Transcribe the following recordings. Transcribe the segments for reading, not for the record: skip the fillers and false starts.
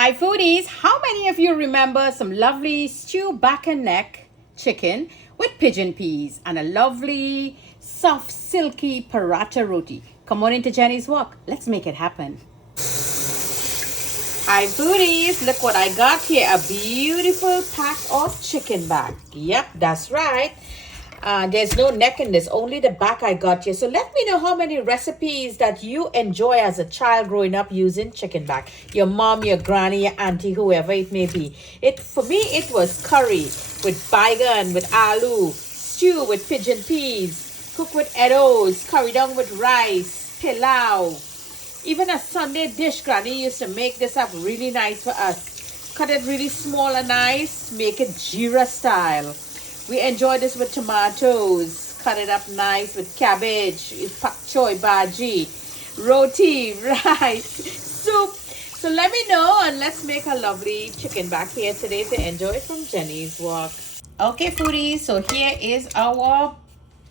Hi foodies, how many of you remember some lovely stew back and neck chicken with pigeon peas and a lovely soft silky parata roti? Come on into Jenny's Walk, let's make it happen. Hi foodies, look what I got here, a beautiful pack of chicken back. Yep, that's right. There's no neck in this, only the back I got here. So let me know how many recipes that you enjoy as a child growing up using chicken back. Your mom, your granny, your auntie, whoever it may be. For me, it was curry with baigan, with aloo, stew with pigeon peas, cooked with eddos, curry down with rice, pilau. Even a Sunday dish, granny used to make this up really nice for us. Cut it really small and nice, make it jeera style. We enjoy this with tomatoes, cut it up nice with cabbage, pak choy, bhaji, roti, rice, soup. So let me know and let's make a lovely chicken back here today to enjoy from Jenny's Walk. Okay foodies, so here is our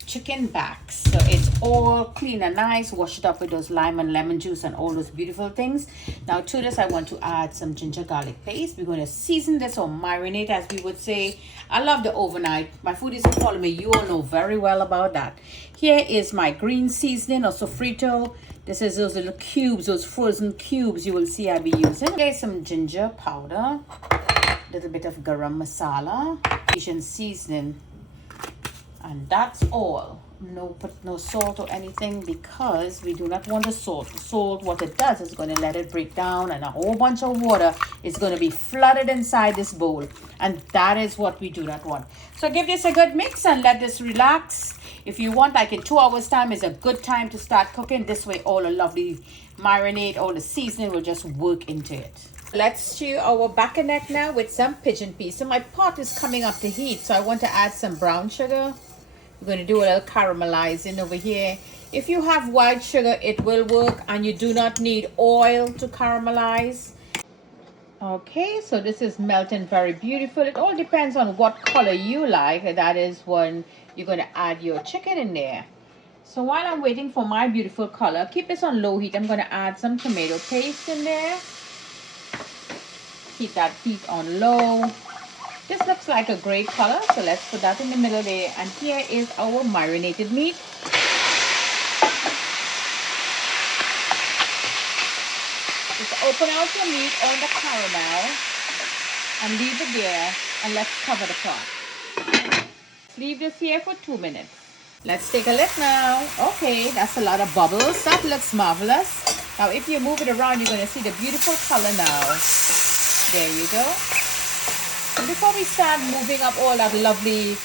chicken back. So it's all clean and nice, wash it up with those lime and lemon juice and all those beautiful things. Now to this I want to add some ginger garlic paste. We're going to season this or marinate, as we would say. I love the overnight. My foodies who follow me, you all know very well about that. Here is my green seasoning or sofrito. This is those little cubes, those frozen cubes you will see I'll be using. Here's some ginger powder, a little bit of garam masala, Asian seasoning. And that's all. Put no salt or anything because we do not want the salt. The salt, what it does is going to let it break down and a whole bunch of water is going to be flooded inside this bowl. And that is what we do not want. So give this a good mix and let this relax. If you want, like in 2 hours time is a good time to start cooking. This way all the lovely marinade, all the seasoning will just work into it. Let's stew our back and neck now with some pigeon peas. So my pot is coming up to heat, so I want to add some brown sugar. We're going to do a little caramelizing over here. If you have white sugar, it will work, and you do not need oil to caramelize. Okay, so this is melting very beautiful. It all depends on what color you like. That is when you're going to add your chicken in there. So while I'm waiting for my beautiful color, keep this on low heat. I'm going to add some tomato paste in there. Keep that heat on low. This looks like a great color, so let's put that in the middle there. And here is our marinated meat. Just open out your meat on the caramel and leave it there, and let's cover the pot. Leave this here for 2 minutes. Let's take a look now. Okay, that's a lot of bubbles. That looks marvelous. Now if you move it around, you're going to see the beautiful color now. There you go. And before we start moving up all that lovely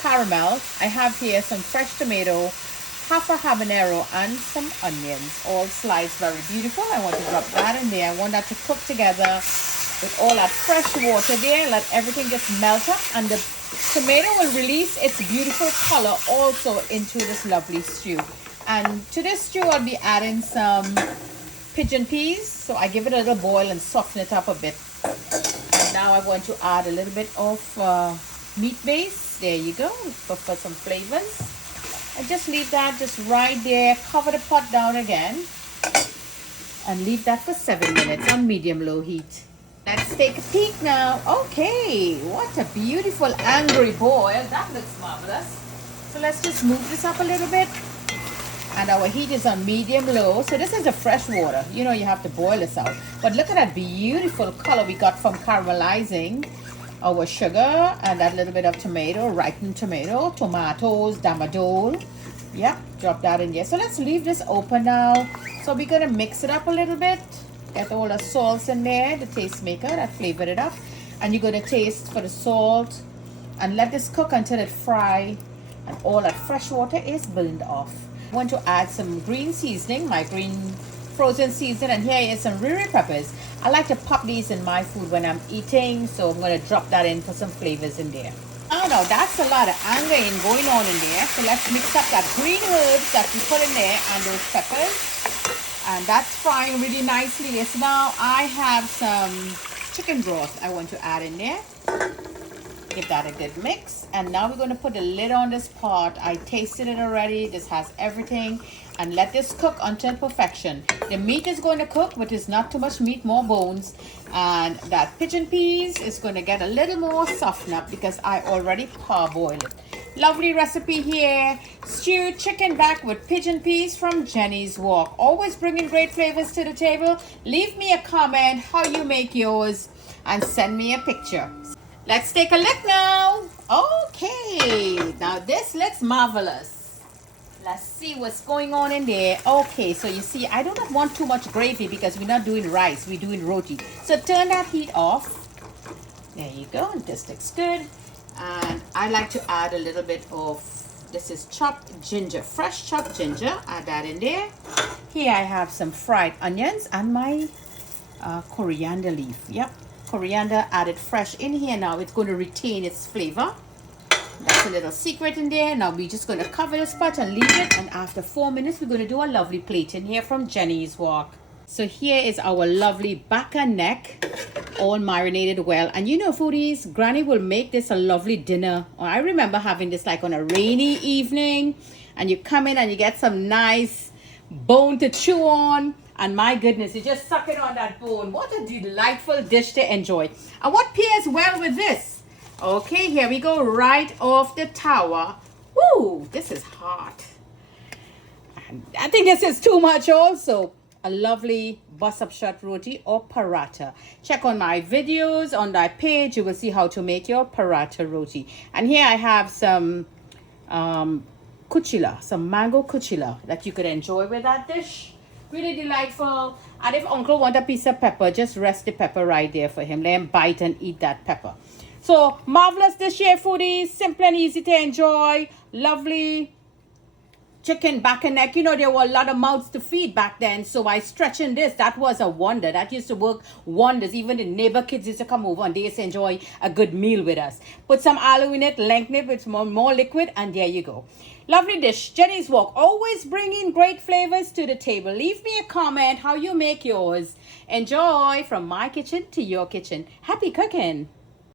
caramel, I have here some fresh tomato, half a habanero, and some onions, all sliced very beautiful. I want to drop that in there. I want that to cook together with all that fresh water there. Let everything just melt up, and the tomato will release its beautiful color also into this lovely stew. And to this stew, I'll be adding some pigeon peas. So I give it a little boil and soften it up a bit. Now I want to add a little bit of meat base. There you go, for some flavors. I just leave that just right there. Cover the pot down again and leave that for 7 minutes on medium-low heat. Let's take a peek now. Okay, what a beautiful angry boil. That looks marvelous. So let's just move this up a little bit. And our heat is on medium-low. So this is the fresh water. You know you have to boil this out. But look at that beautiful color we got from caramelizing our sugar and that little bit of tomato, ripened tomato, tomatoes, damadol. Yep, drop that in there. So let's leave this open now. So we're going to mix it up a little bit. Get all the salts in there, the taste maker that flavored it up. And you're going to taste for the salt. And let this cook until it fry. And all that fresh water is burned off. I want to add some green seasoning, my green frozen seasoning, and here is some riri peppers. I like to pop these in my food when I'm eating, so I'm going to drop that in for some flavors in there. Oh no, that's a lot of anger going on in there. So let's mix up that green herbs that we put in there and those peppers. And that's frying really nicely. So now I have some chicken broth I want to add in there. Give that a good mix. And now we're going to put the lid on this pot. I tasted it already. This has everything. And let this cook until perfection. The meat is going to cook, but it's not too much meat, more bones. And that pigeon peas is going to get a little more softened up because I already parboiled it. Lovely recipe here. Stewed chicken back with pigeon peas from Jenny's Walk. Always bringing great flavors to the table. Leave me a comment how you make yours and send me a picture. Let's take a look now. Okay, now this looks marvelous. Let's see what's going on in there. Okay, so you see, I don't want too much gravy because we're not doing rice, we're doing roti. So turn that heat off. There you go, this looks good. And I like to add a little bit of, this is chopped ginger, fresh chopped ginger. Add that in there. Here I have some fried onions and my coriander leaf. Yep, coriander added fresh in here. Now it's going to retain its flavor. That's a little secret in there. Now we're just going to cover this pot and leave it. And after 4 minutes, we're going to do a lovely plate in here from Jenny's Walk. So here is our lovely back and neck, all marinated well. And you know, foodies, Granny will make this a lovely dinner. I remember having this like on a rainy evening. And you come in and you get some nice bone to chew on. And my goodness, you just suck it on that bone. What a delightful dish to enjoy. And what pairs well with this? Okay, here we go, right off the tower. Woo, this is hot. I think this is too much also. A lovely bus-up short roti or parata. Check on my videos on that page. You will see how to make your parata roti. And here I have some kuchila, some mango kuchila that you could enjoy with that dish. Really delightful. And if uncle want a piece of pepper, just rest the pepper right there for him. Let him bite and eat that pepper. So, marvelous dish here, foodies. Simple and easy to enjoy. Lovely chicken back and neck. You know, there were a lot of mouths to feed back then. So, by stretching this, that was a wonder. That used to work wonders. Even the neighbor kids used to come over and they used to enjoy a good meal with us. Put some aloe in it, lengthen it with more liquid, and there you go. Lovely dish. Jenny's Walk. Always bringing great flavors to the table. Leave me a comment how you make yours. Enjoy from my kitchen to your kitchen. Happy cooking.